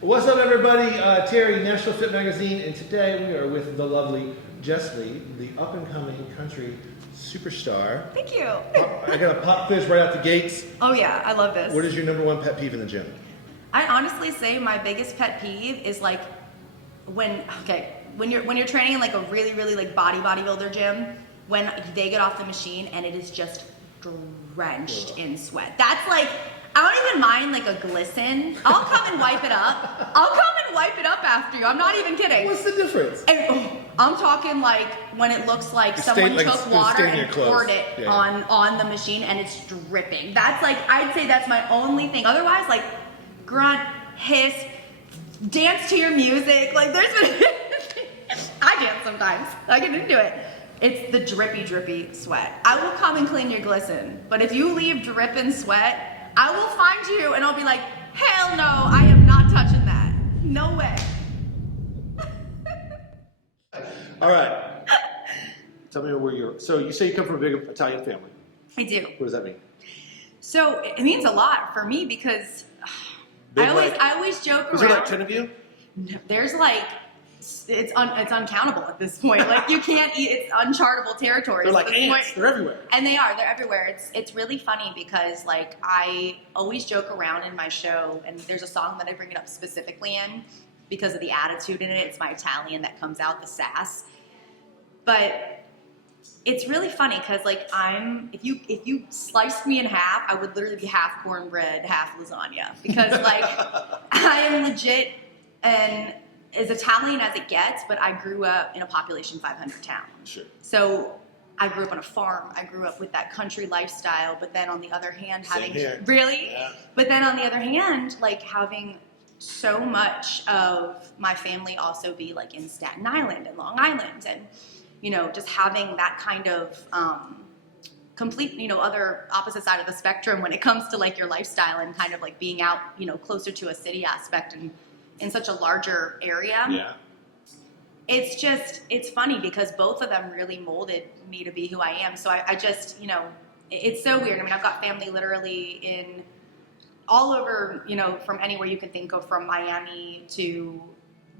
What's up, everybody? Terry, Nashville Fit Magazine, and today we are with the lovely Jesslee, the up-and-coming country superstar. Thank you. I got a pop quiz right out the gates. Oh yeah, I love this. What is your number one pet peeve in the gym? I honestly say my biggest pet peeve is like when you're training in like a really like bodybuilder gym, when they get off the machine and it is just drenched in sweat. That's like, I don't even mind like a glisten. I'll come and wipe it up. I'll come and wipe it up after you. I'm not even kidding. What's the difference? And I'm talking like when it looks like someone took water and poured it on the machine and it's dripping. That's like, I'd say that's my only thing. Otherwise, like grunt, hiss, dance to your music. Like there's been, I dance sometimes. I get into it. It's the drippy sweat. I will come and clean your glisten, but if you leave dripping sweat, I will find you and I'll be like, hell no, I am not touching that. No way. All right. Tell me where you're. So you say you come from a big Italian family. I do. What does that mean? So it means a lot for me because I always joke around. Is there like 10 of you? No, there's like, it's uncountable at this point. Like you can't eat, it's unchartable territory. They're like ants, they're everywhere. And they're everywhere. It's really funny because like I always joke around in my show, and there's a song that I bring it up specifically in because of the attitude in it. It's my Italian that comes out, the sass. But it's really funny because like if you sliced me in half, I would literally be half cornbread, half lasagna, because like I am legit and as Italian as it gets, but I grew up in a population 500 town. Sure. So I grew up on a farm. I grew up with that country lifestyle, but then on the other hand, But then on the other hand, like having so much of my family also be like in Staten Island and Long Island, and just having that kind of complete, other opposite side of the spectrum when it comes to like your lifestyle and kind of like being out, closer to a city aspect and in such a larger area. Yeah. It's funny because both of them really molded me to be who I am. So I just, it's so weird. I mean, I've got family literally in all over, from anywhere you can think of, from Miami to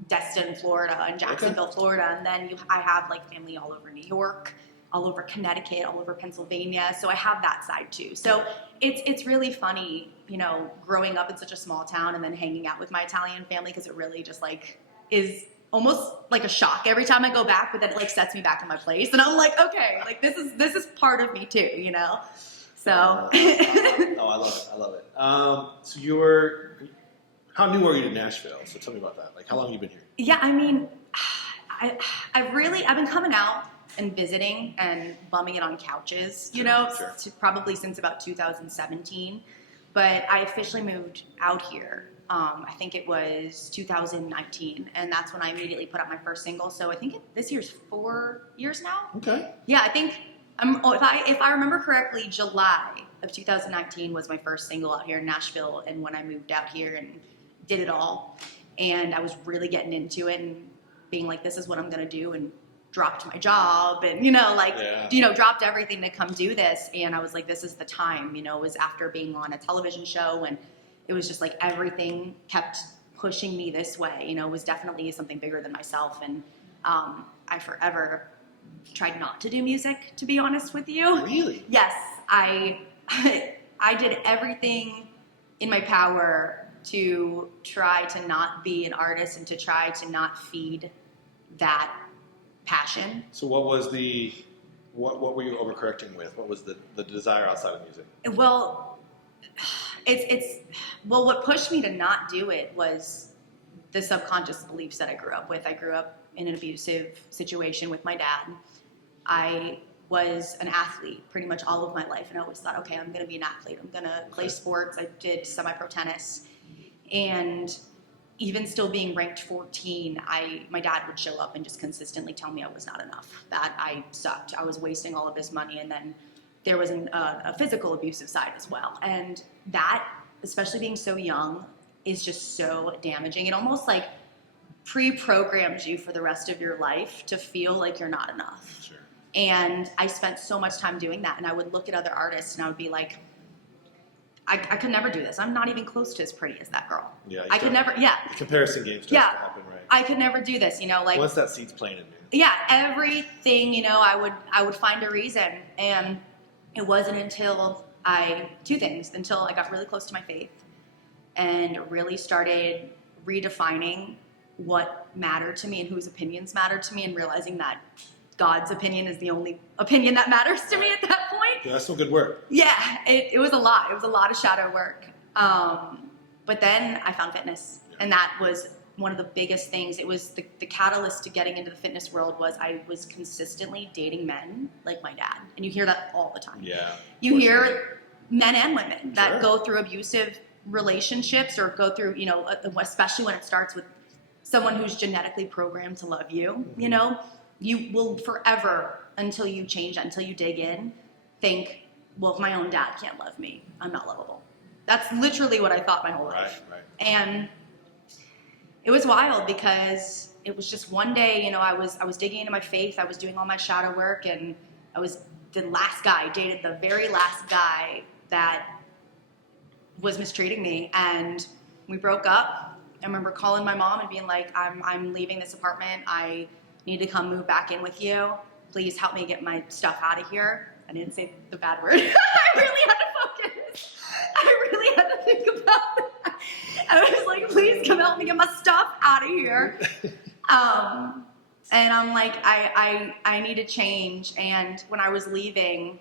Destin, Florida, and Jacksonville, Florida. And then I have like family all over New York, all over Connecticut, all over Pennsylvania. So I have that side too. So it's really funny, growing up in such a small town and then hanging out with my Italian family, because it really just like is almost like a shock every time I go back, but then it like sets me back in my place. And I'm like, okay, like this is part of me too, So. I love it. So how new are you to Nashville? So tell me about that. Like, how long have you been here? Yeah, I mean, I've been coming out and visiting and bumming it on couches, Sure. Probably since about 2017. But I officially moved out here. I think it was 2019, and that's when I immediately put out my first single. So I think this year's 4 years now. Okay. Yeah, I think if I remember correctly, July of 2019 was my first single out here in Nashville, and when I moved out here and did it all, and I was really getting into it and being like, this is what I'm gonna do, and dropped my job and dropped everything to come do this. And I was like, this is the time. It was after being on a television show, and it was just like everything kept pushing me this way. It was definitely something bigger than myself. And I forever tried not to do music, to be honest with you. Really? Yes, I did everything in my power to try to not be an artist and to try to not feed that passion. So what was what were you overcorrecting with? What was the desire outside of music? Well, what pushed me to not do it was the subconscious beliefs that I grew up with. I grew up in an abusive situation with my dad. I was an athlete pretty much all of my life, and I always thought, okay, I'm going to be an athlete. I'm going to play sports. I did semi-pro tennis, and even still being ranked 14, my dad would show up and just consistently tell me I was not enough, that I sucked, I was wasting all of this money, and then there was a physical abusive side as well. And that, especially being so young, is just so damaging. It almost like pre-programs you for the rest of your life to feel like you're not enough. Sure. And I spent so much time doing that, and I would look at other artists and I would be like, I could never do this. I'm not even close to as pretty as that girl. Yeah. I could never, yeah. The comparison game starts to happen, right? I could never do this, like. Once that seed's planted, man. Yeah, everything, I would find a reason. And it wasn't until until I got really close to my faith and really started redefining what mattered to me and whose opinions mattered to me, and realizing that God's opinion is the only opinion that matters to me at that point. Yeah, that's some good work. Yeah, it was a lot. It was a lot of shadow work. But then I found fitness, and that was one of the biggest things. It was the catalyst to getting into the fitness world. Was I was consistently dating men like my dad, and you hear that all the time. Yeah. You hear men and women that go through abusive relationships, or go through, especially when it starts with someone who's genetically programmed to love you. You will forever, until you change, until you dig in, think, well, if my own dad can't love me, I'm not lovable. That's literally what I thought my whole life. Right. And it was wild, because it was just one day, I was digging into my faith. I was doing all my shadow work, and I was the last guy, dated the very last guy that was mistreating me, and we broke up. I remember calling my mom and being like, I'm leaving this apartment. I need to come move back in with you. Please help me get my stuff out of here. I didn't say the bad word. I really had to focus. I really had to think about that. I was like, please come help me get my stuff out of here. And I'm like, I need to change. And when I was leaving,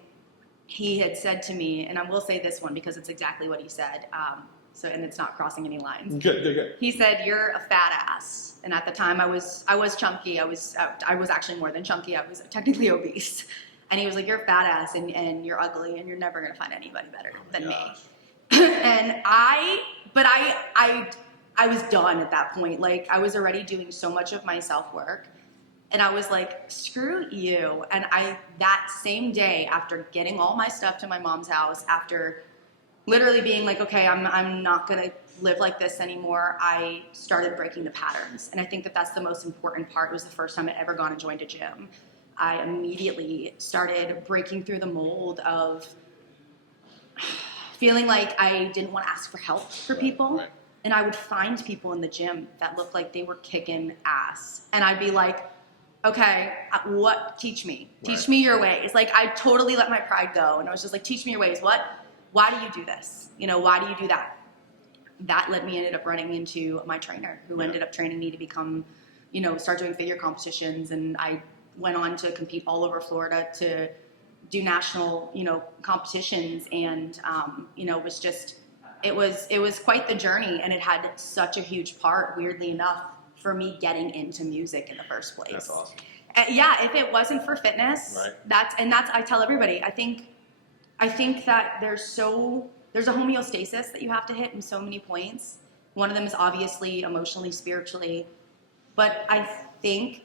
he had said to me, and I will say this one because it's exactly what he said. And it's not crossing any lines. Good. He said, "You're a fat ass." And at the time, I was chunky. I was actually more than chunky. I was technically obese. And he was like, "You're a fat ass, and you're ugly, and you're never gonna find anybody better than me." And I was done at that point. Like, I was already doing so much of my self work, and I was like, "Screw you!" And that same day, after getting all my stuff to my mom's house, after literally being like, okay, I'm not going to live like this anymore, I started breaking the patterns. And I think that that's the most important part. It was the first time I'd ever gone and joined a gym. I immediately started breaking through the mold of feeling like I didn't want to ask for help for people. Right. And I would find people in the gym that looked like they were kicking ass. And I'd be like, okay, teach me. Teach me your ways. Like, I totally let my pride go. And I was just like, teach me your ways. Why do you do this? Why do you do that? That led me, ended up running into my trainer, who ended up training me to become, start doing figure competitions. And I went on to compete all over Florida to do national, competitions. And, it was quite the journey. And it had such a huge part, weirdly enough, for me getting into music in the first place. That's awesome. If it wasn't for fitness, I tell everybody, I think that there's a homeostasis that you have to hit in so many points. One of them is obviously emotionally, spiritually, but I think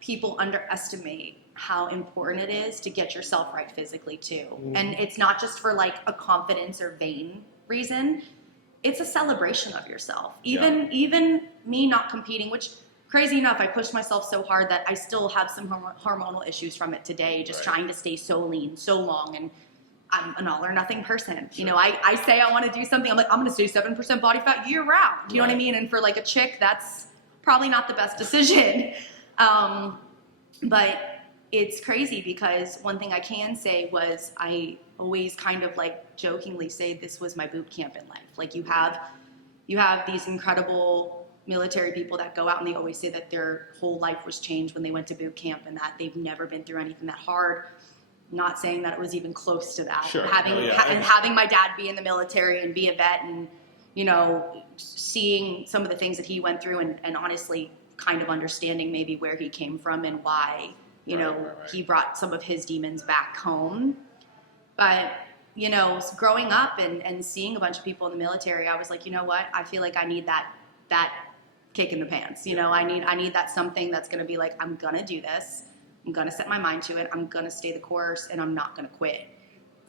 people underestimate how important it is to get yourself right physically too. And it's not just for like a confidence or vain reason. It's a celebration of yourself. Even me not competing, which, crazy enough, I pushed myself so hard that I still have some hormonal issues from it today, just trying to stay so lean so long. And I'm an all or nothing person. Sure. I say I want to do something. I'm like, I'm going to stay 7% body fat year round. You know what I mean? And for like a chick, that's probably not the best decision. But it's crazy, because one thing I can say was I always kind of like jokingly say this was my boot camp in life. Like, you have these incredible military people that go out and they always say that their whole life was changed when they went to boot camp, and that they've never been through anything that hard. Not saying that it was even close to that. Sure. Having my dad be in the military and be a vet, and seeing some of the things that he went through, and honestly kind of understanding maybe where he came from and why he brought some of his demons back home. But growing up and seeing a bunch of people in the military, I was like, you know what, I feel like I need that kick in the pants. I need that something that's going to be like, I'm gonna do this. I'm going to set my mind to it. I'm going to stay the course, and I'm not going to quit.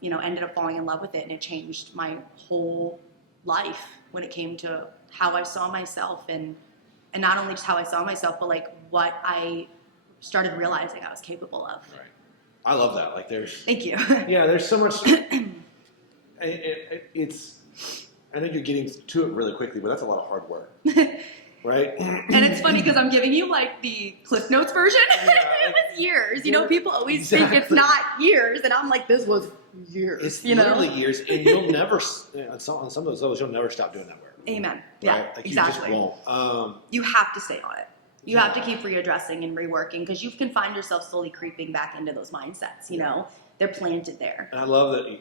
Ended up falling in love with it, and it changed my whole life when it came to how I saw myself, and not only just how I saw myself, but like what I started realizing I was capable of. Right. I love that. Like, Thank you. Yeah, there's so much. It's I know you're getting to it really quickly, but that's a lot of hard work, right? And it's funny because I'm giving you like the Cliff Notes version. It was years. You know, people always think it's not years, and I'm like, this was years. It's you literally know? years, and you'll never, on some of those levels, you'll never stop doing that work. Amen. Yeah, right? Like exactly. You just won't. You have to stay on it. You have to keep readdressing and reworking because you can find yourself slowly creeping back into those mindsets. You know, they're planted there. And I love that.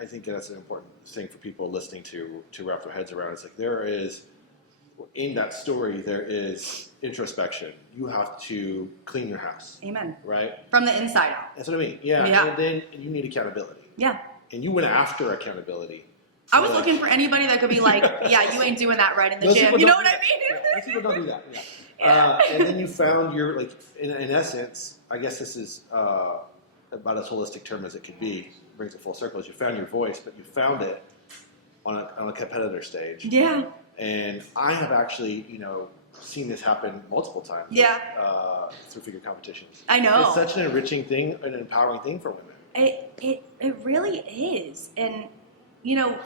I think that's an important thing for people listening to wrap their heads around. It's like there is, in that story, there is introspection. You have to clean your house. Amen. Right? From the inside out. That's what I mean. Yeah. Yeah. And then you need accountability. Yeah. And you went after accountability. I was looking for anybody that could be like, yeah, you ain't doing that right in the gym. You know what I mean? Yeah, most people don't do that. Yeah. Yeah. And then you found your, like, in essence, I guess this is about as holistic term as it could be, brings it full circle, is you found your voice, but you found it on a competitor stage. Yeah. And I have actually, seen this happen multiple times. Yeah. Through figure competitions. I know. It's such an enriching thing, an empowering thing for women. It really is. And,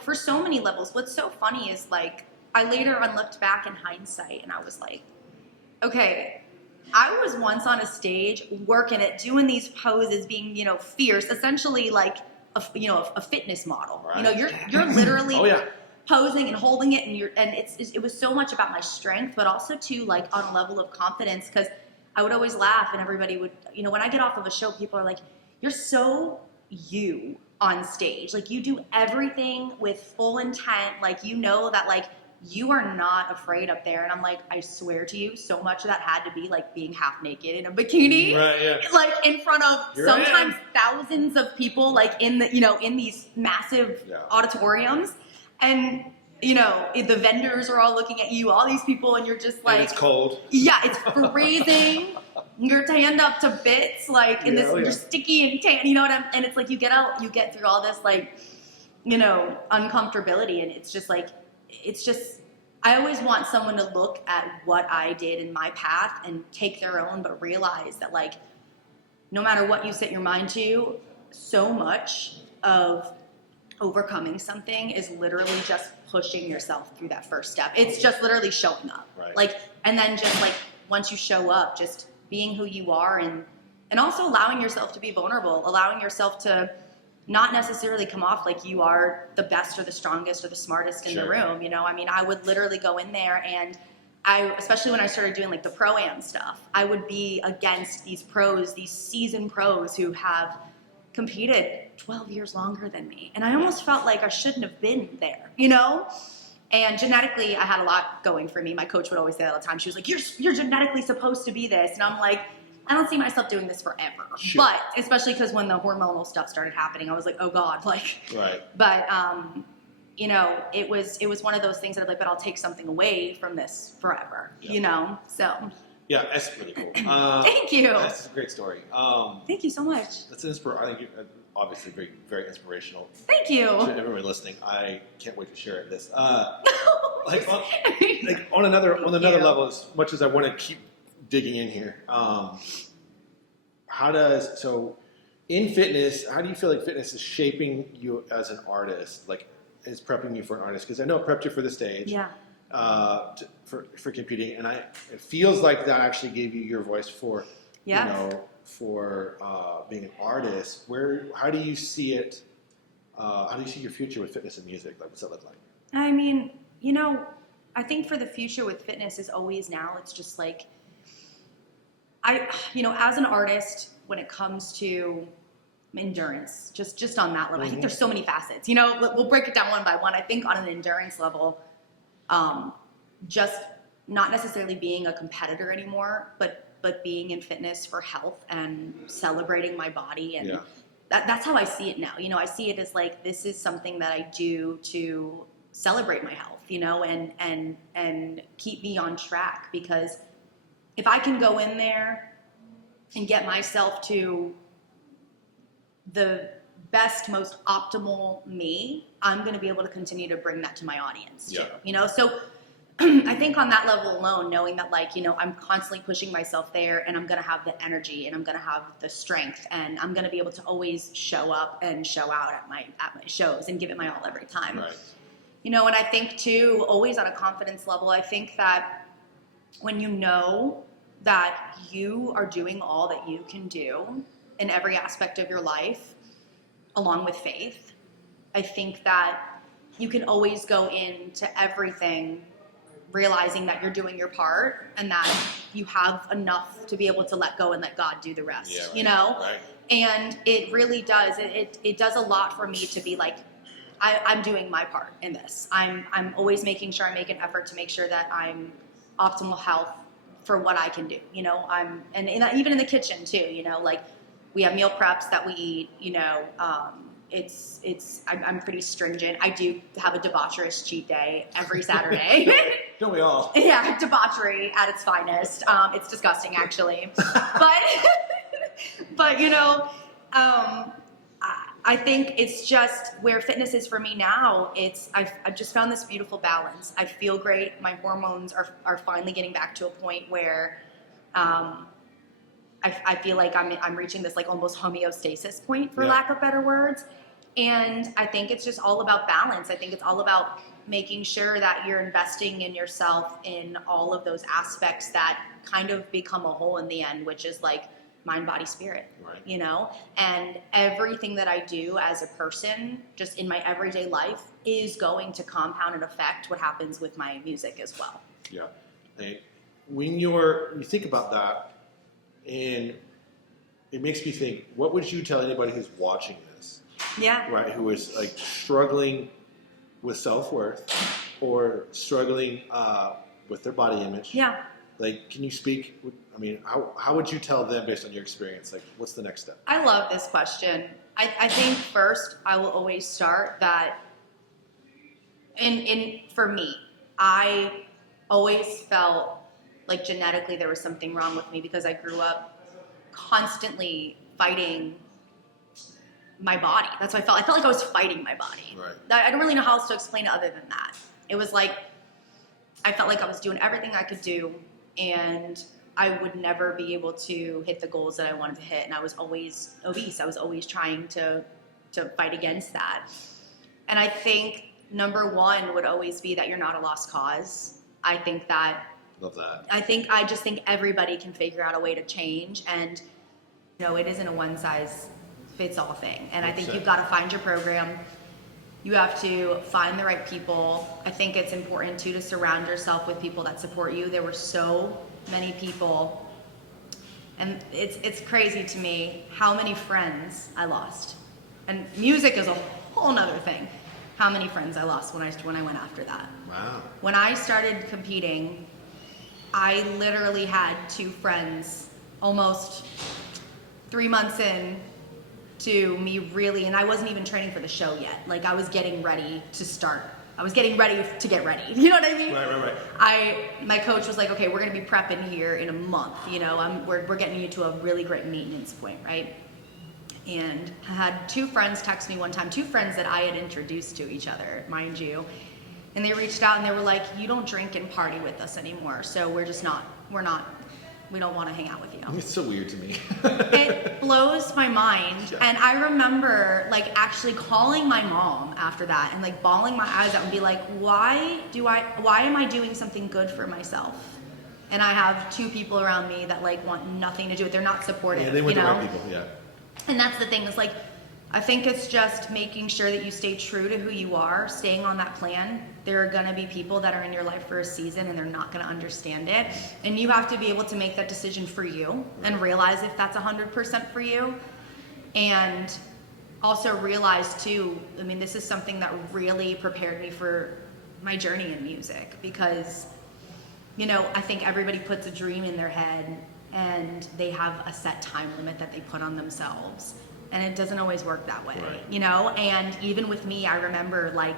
for so many levels, what's so funny is, like, I later on looked back in hindsight and I was like, okay, I was once on a stage working it, doing these poses, being, fierce, essentially like a fitness model. Right. You're literally oh, yeah. posing and holding it, and it was so much about my strength, but also too, like, on a level of confidence, because I would always laugh and everybody would, when I get off of a show, people are like, you're so you on stage. Like, you do everything with full intent. Like, that, like, you are not afraid up there. And I'm like, I swear to you, so much of that had to be like being half naked in a bikini. Right, yeah. Like, in front of sometimes thousands of people, like, in these massive auditoriums. And, the vendors are all looking at you, all these people, and you're just like, and it's cold. Yeah, it's freezing. You're tanned up to bits, like, in this, you're sticky and tan, and it's like, you get through all this, like, uncomfortability, and it's just like, I always want someone to look at what I did in my path and take their own, but realize that, like, no matter what you set your mind to, so much of overcoming something is literally just pushing yourself through that first step. It's just literally showing up. Right. Like, and then just, like, once you show up, just being who you are, and also allowing yourself to be vulnerable, allowing yourself to not necessarily come off like you are the best or the strongest or the smartest in the room. I mean, I would literally go in there, and especially when I started doing, like, the pro-am stuff, I would be against these pros, these seasoned pros who have competed 12 years longer than me. And I almost felt like I shouldn't have been there, And genetically, I had a lot going for me. My coach would always say that all the time. She was like, you're genetically supposed to be this. And I'm like, I don't see myself doing this forever. Sure. But especially because when the hormonal stuff started happening, I was like, oh God, like. Right. But it was one of those things that I'm like, but I'll take something away from this forever. So. Yeah, that's really cool. Thank you. That's a great story. Thank you so much. That's I think you're obviously very, very inspirational. Thank you. To everyone listening, I can't wait to share this. Like on another level, as much as I want to keep digging in here, in fitness, how do you feel like fitness is shaping you as an artist? Like, is prepping you for an artist? Because I know it prepped you for the stage. Yeah. For competing, and it feels like that actually gave you your voice for for being an artist. How do you see it? How do you see your future with fitness and music? Like, what's that look like? I mean, I think for the future with fitness is always now. It's just like, as an artist, when it comes to endurance, just on that level, I think there's so many facets. We'll break it down one by one. I think on an endurance level, just not necessarily being a competitor anymore, but being in fitness for health and celebrating my body, and that's how I see it now. I see it as like, this is something that I do to celebrate my health, and keep me on track, because if I can go in there and get myself to the best, most optimal me, I'm going to be able to continue to bring that to my audience too. So I think on that level alone, knowing that, like, I'm constantly pushing myself there, and I'm going to have the energy, and I'm going to have the strength, and I'm going to be able to always show up and show out at my shows and give it my all every time. Right. You know, and I think too, always on a confidence level, I think that when you know that you are doing all that you can do in every aspect of your life, along with faith, I think that you can always go into everything realizing that you're doing your part and that you have enough to be able to let go and let God do the rest, Yeah, right, you know? right. And it really does. It does a lot for me to be like, I'm doing my part in this. I'm always making sure I make an effort to make sure that I'm optimal health for what I can do, you know? Even in the kitchen too, you know, like we have meal preps that we eat, you know, I'm pretty stringent. I do have a debaucherous cheat day every Saturday. Don't we all? Yeah, debauchery at its finest. It's disgusting, actually. But you know, I think it's just where fitness is for me now. I've just found this beautiful balance. I feel great. My hormones are finally getting back to a point where I feel like I'm reaching this like almost homeostasis point, for lack of better words. And I think it's just all about balance. I think it's all about making sure that you're investing in yourself in all of those aspects that kind of become a whole in the end, which is like mind, body, spirit, right. You know? And everything that I do as a person, just in my everyday life, is going to compound and affect what happens with my music as well. Yeah. Hey, when you think about that, and it makes me think, what would you tell anybody who's watching this? Yeah. Right, who is like struggling with self-worth or struggling with their body image? Yeah. Like, can you speak? I mean, how would you tell them based on your experience? Like, what's the next step? I love this question. I think first I will always start that for me, I always felt like genetically there was something wrong with me because I grew up constantly fighting my body. That's what I felt. I felt like I was fighting my body. Right. I don't really know how else to explain it other than that. It was like I felt like I was doing everything I could do and I would never be able to hit the goals that I wanted to hit. And I was always obese. I was always trying to fight against that. And I think number one would always be that you're not a lost cause. I think that. Love that. I just think everybody can figure out a way to change. And, you know, it isn't a one size fits all thing. And I think you've got to find your program. You have to find the right people. I think it's important too to surround yourself with people that support you. There were so many people, and it's crazy to me how many friends I lost. And music is a whole nother thing. How many friends I lost when I went after that. Wow. When I started competing, I literally had 2 friends almost 3 months in to me really, and I wasn't even training for the show yet. Like I was getting ready to start. I was getting ready to get ready. You know what I mean? Right. My coach was like, okay, we're gonna be prepping here in a month. You know, we're getting you to a really great maintenance point, right? And I had 2 friends text me one time, 2 friends that I had introduced to each other, mind you. And they reached out and they were like, you don't drink and party with us anymore. So we don't want to hang out with you. It's so weird to me. It blows my mind. Yeah. And I remember like actually calling my mom after that and like bawling my eyes out and be like, why am I doing something good for myself? And I have 2 people around me that like want nothing to do with it. They're not supportive. Yeah, they were the right people, yeah. And that's the thing, is like, I think it's just making sure that you stay true to who you are, staying on that plan. There are gonna be people that are in your life for a season and they're not gonna understand it. And you have to be able to make that decision for you and realize if that's 100% for you. And also realize too, I mean, this is something that really prepared me for my journey in music because, you know, I think everybody puts a dream in their head and they have a set time limit that they put on themselves. And it doesn't always work that way, right. You know? And even with me, I remember like,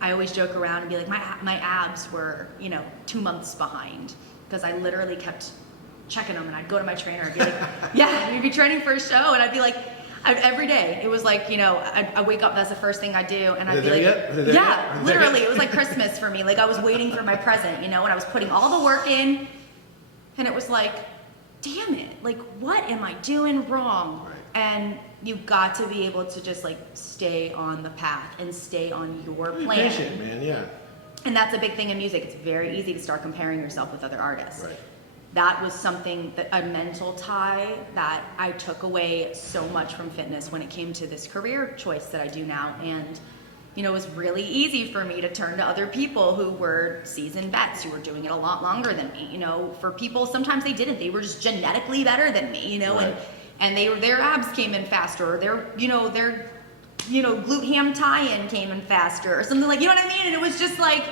I always joke around and be like, my abs were, you know, 2 months behind because I literally kept checking them and I'd go to my trainer and be like, yeah, you'd be training for a show. And I'd be like, every day, it was like, you know, I wake up, that's the first thing I do. And I'd be like, yeah, literally, it was like Christmas for me. Like I was waiting for my present, you know, and I was putting all the work in and it was like, damn it, like what am I doing wrong? Right. And you've got to be able to just like stay on the path and stay on your plan. Patient, man, yeah. And that's a big thing in music. It's very easy to start comparing yourself with other artists. Right. That was something, that a mental tie that I took away so much from fitness when it came to this career choice that I do now. And it was really easy for me to turn to other people who were seasoned vets, who were doing it a lot longer than me. For people, sometimes they didn't. They were just genetically better than me, Right. and their abs came in faster, or their glute ham tie-in came in faster, or something like, you know what I mean? And it was just like,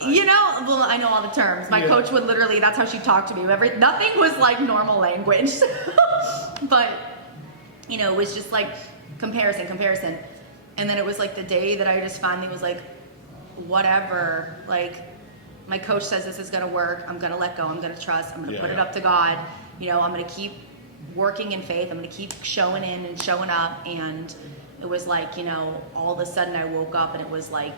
well, I know all the terms. My coach would literally, that's how she talked to me. Nothing was like normal language. But, it was just like comparison. And then it was like the day that I just finally was like, whatever, like my coach says this is gonna work. I'm gonna let go. I'm gonna trust. I'm gonna put it up to God. I'm gonna keep working in faith. I'm gonna keep showing in and showing up. And it was like, all of a sudden I woke up and it was like,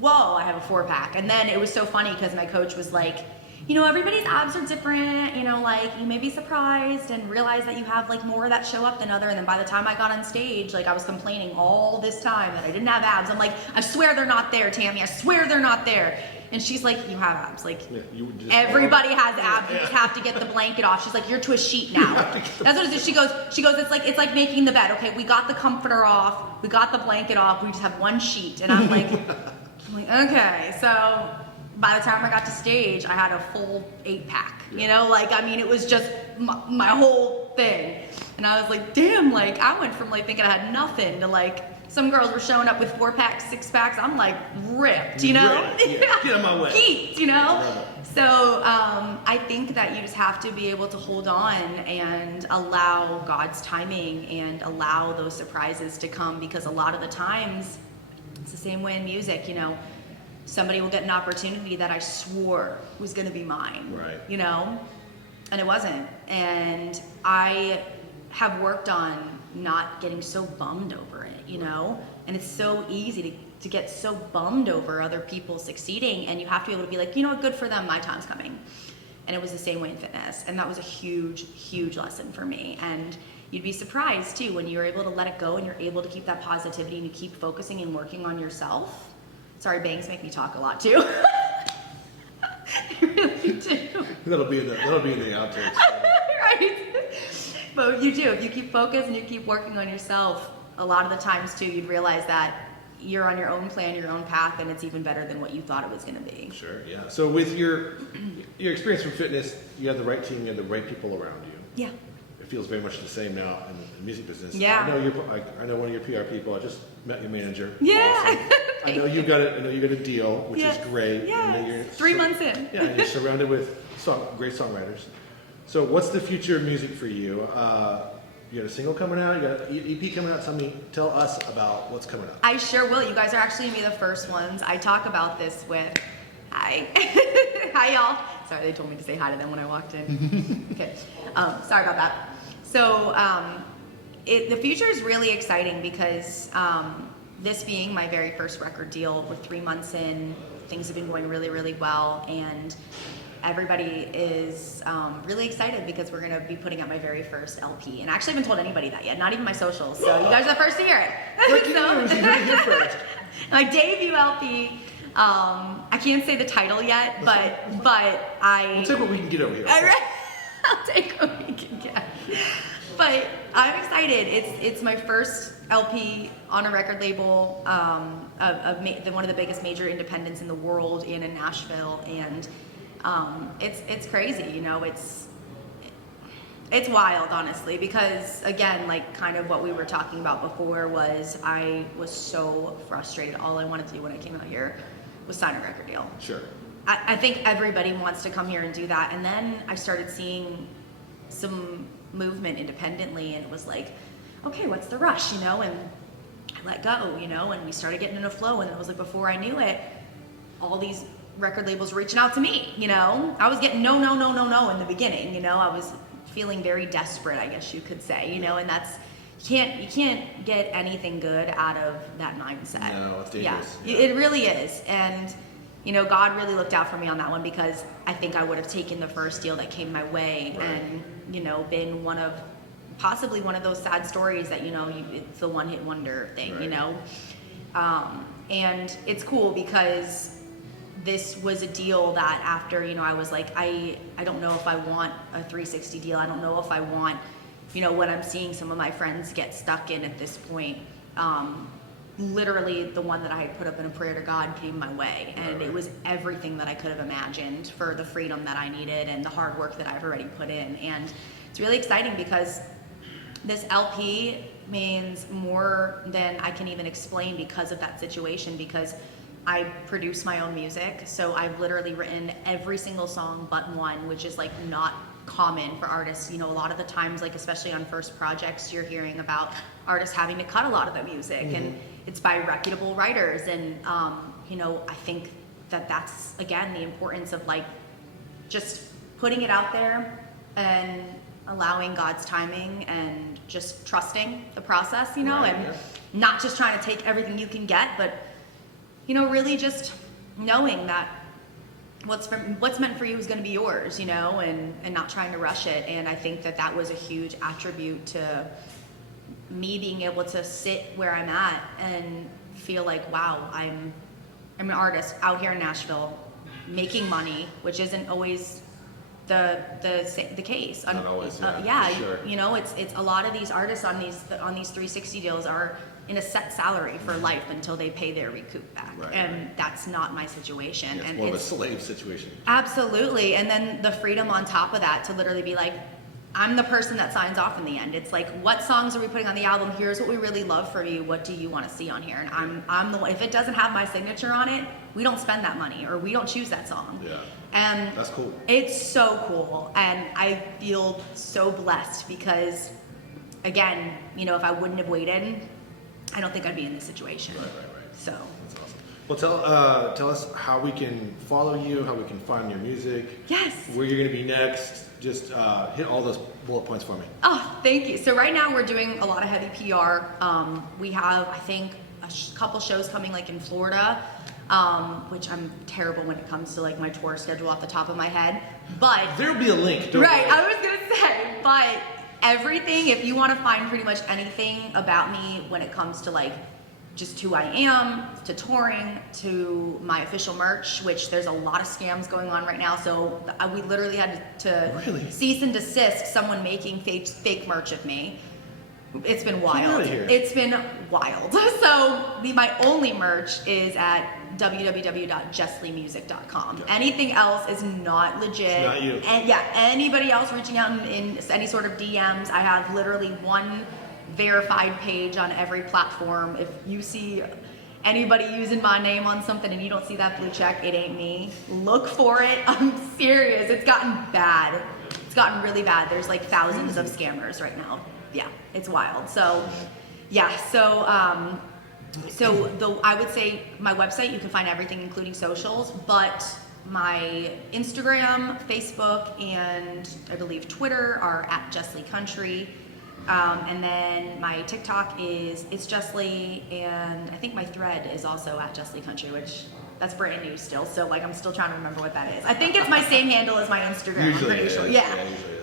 whoa, I have a 4-pack. And then it was so funny because my coach was like, everybody's abs are different, like you may be surprised and realize that you have like more that show up than other. And then by the time I got on stage, like I was complaining all this time that I didn't have abs. I'm like, I swear they're not there, Tammy. I swear they're not there. And she's like, you have abs. Like everybody has abs. You just have to get the blanket off. She's like, you're to a sheet now. That's what it is. She goes, it's like making the bed. Okay, we got the comforter off. We got the blanket off. We just have one sheet. And I'm like, okay. So by the time I got to stage, I had a full 8-pack, it was just my whole thing. And I was like, damn, like I went from like thinking I had nothing to like some girls were showing up with 4-packs, 6-packs. I'm like ripped, Ripped. Yeah. Get on my way. Geeked, So I think that you just have to be able to hold on and allow God's timing and allow those surprises to come, because a lot of the times it's the same way in music, somebody will get an opportunity that I swore was going to be mine, right? And it wasn't. And I have worked on not getting so bummed over it, and it's so easy to get so bummed over other people succeeding, and you have to be able to be like, good for them, my time's coming. And it was the same way in fitness, and that was a huge lesson for me. And you'd be surprised too when you're able to let it go and you're able to keep that positivity and you keep focusing and working on yourself. Sorry, bangs make me talk a lot too. They really do. That'll be in the outtakes. Right. But you do. If you keep focused and you keep working on yourself, a lot of the times too, you'd realize that you're on your own plan, your own path, and it's even better than what you thought it was going to be. Sure. Yeah. So with your experience from fitness, you have the right team, you have the right people around you. Yeah. It feels very much the same now in the music business. Yeah. I know one of your PR people. I just met your manager. Yeah. Awesome. I know you got a deal, which is great. Yeah. 3 months in. Yeah, and you're surrounded with great songwriters. So what's the future of music for you? You got a single coming out, you got an EP coming out. Tell us about what's coming up. I sure will. You guys are actually going to be the first ones. I talk about this with, hi. Hi, y'all. Sorry, they told me to say hi to them when I walked in. Okay. Sorry about that. So the future is really exciting because this being my very first record deal, we're 3 months in, things have been going really, really well, and everybody is really excited because we're going to be putting out my very first LP. And I actually haven't told anybody that yet, not even my socials, so you guys are the first to hear it. Breaking news, you heard it here first. My debut LP. I can't say the title yet, but I... We'll take what we can get over here. I'll take what we can get. But I'm excited. It's my first LP on a record label of one of the biggest major independents in the world and in Nashville, and it's crazy, it's wild, honestly, because again, like kind of what we were talking about before was I was so frustrated. All I wanted to do when I came out here was sign a record deal. Sure. I think everybody wants to come here and do that. And then I started seeing some movement independently, and it was like, okay, what's the rush, And I let go, and we started getting in a flow. And it was like, before I knew it, all these record labels were reaching out to me, I was getting no in the beginning, I was feeling very desperate, I guess you could say, and that's, you can't get anything good out of that mindset. No, it's dangerous. Yeah, it really is. And God really looked out for me on that one, because I think I would have taken the first deal that came my way, right, and been one of possibly one of those sad stories that, it's the one hit wonder thing, and it's cool because this was a deal that after, I was like, I don't know if I want a 360 deal. I don't know if I want, what I'm seeing some of my friends get stuck in at this point. Literally the one that I had put up in a prayer to God came my way, and it was everything that I could have imagined for the freedom that I needed and the hard work that I've already put in. And it's really exciting because this LP means more than I can even explain because of that situation, because I produce my own music. So I've literally written every single song but one, which is like not common for artists. A lot of the times, like especially on first projects, you're hearing about artists having to cut a lot of the music, and it's by reputable writers. And I think that that's again the importance of like just putting it out there and allowing God's timing and just trusting the process, and not just trying to take everything you can get, but really just knowing that what's meant for you is going to be yours, and not trying to rush it. And I think that was a huge attribute to me being able to sit where I'm at and feel like, wow, I'm an artist out here in Nashville making money, which isn't always the case. Not always, sure. It's a lot of these artists on these 360 deals are in a set salary for life until they pay their recoup back. And that's not my situation. It's and more of a slave situation. Absolutely. And then the freedom on top of that to literally be like, I'm the person that signs off in the end. It's like, what songs are we putting on the album? Here's what we really love for you. What do you want to see on here? And I'm the one. If it doesn't have my signature on it, we don't spend that money, or we don't choose that song. Yeah. And that's cool. It's so cool. And I feel so blessed because, again, if I wouldn't have waited, I don't think I'd be in this situation. Right. So that's awesome. Well, tell us how we can follow you, how we can find your music. Yes. Where you're going to be next. Just hit all those bullet points for me. Oh, thank you. So right now we're doing a lot of heavy PR. We have, I think, a couple shows coming like in Florida, which I'm terrible when it comes to like my tour schedule off the top of my head. But there'll be a link. Right. I was going to say, but everything, if you want to find pretty much anything about me when it comes to like just who I am, to touring, to my official merch, which there's a lot of scams going on right now. So we literally had to cease and desist someone making fake merch of me. It's been wild. It's been wild. So my only merch is at www.jessleemusic.com. Okay. Anything else is not legit. It's not you. And anybody else reaching out in any sort of DMs, I have literally one verified page on every platform. If you see anybody using my name on something and you don't see that blue check, it ain't me. Look for it. I'm serious. It's gotten bad. It's gotten really bad. There's like thousands of scammers right now. Yeah, it's wild. So, yeah. I would say my website, you can find everything, including socials, but my Instagram, Facebook, and I believe Twitter are at Jesslee Country. And then my TikTok it's Jesslee, and I think my thread is also at Jesslee Country, which that's brand new still. So like I'm still trying to remember what that is. I think it's my same handle as my Instagram. Usually I'm pretty sure. Yeah.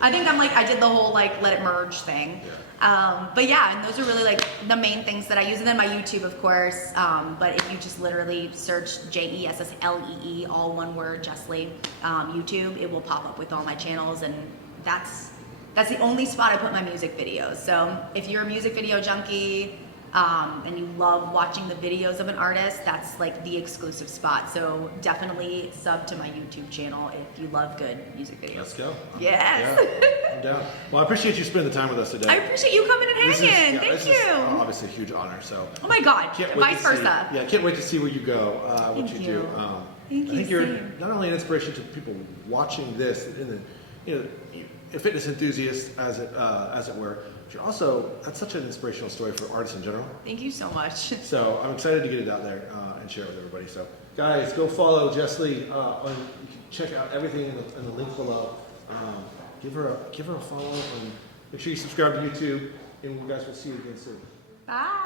I think I did the whole like let it merge thing. Yeah. But yeah, and those are really like the main things that I use. And then my YouTube, of course. But if you just literally search JESSLEE, all one word, Jesslee, YouTube, it will pop up with all my channels, and that's the only spot I put my music videos. So if you're a music video junkie and you love watching the videos of an artist, that's like the exclusive spot. So definitely sub to my YouTube channel if you love good music videos. Let's go. Yes. Yeah, I'm down. Well, I appreciate you spending the time with us today. I appreciate you coming and hanging. Thank you. This is obviously a huge honor. So. Oh my God. Vice versa. Can't wait to see where you go, what you do. Thank you. I think you're not only an inspiration to people watching this, a fitness enthusiast, as it were. But you're also, that's such an inspirational story for artists in general. Thank you so much. So I'm excited to get it out there and share it with everybody. So guys, go follow Jesslee. You can check out everything in the link below. Give her a follow, and make sure you subscribe to YouTube. And guys, we'll see you again soon. Bye.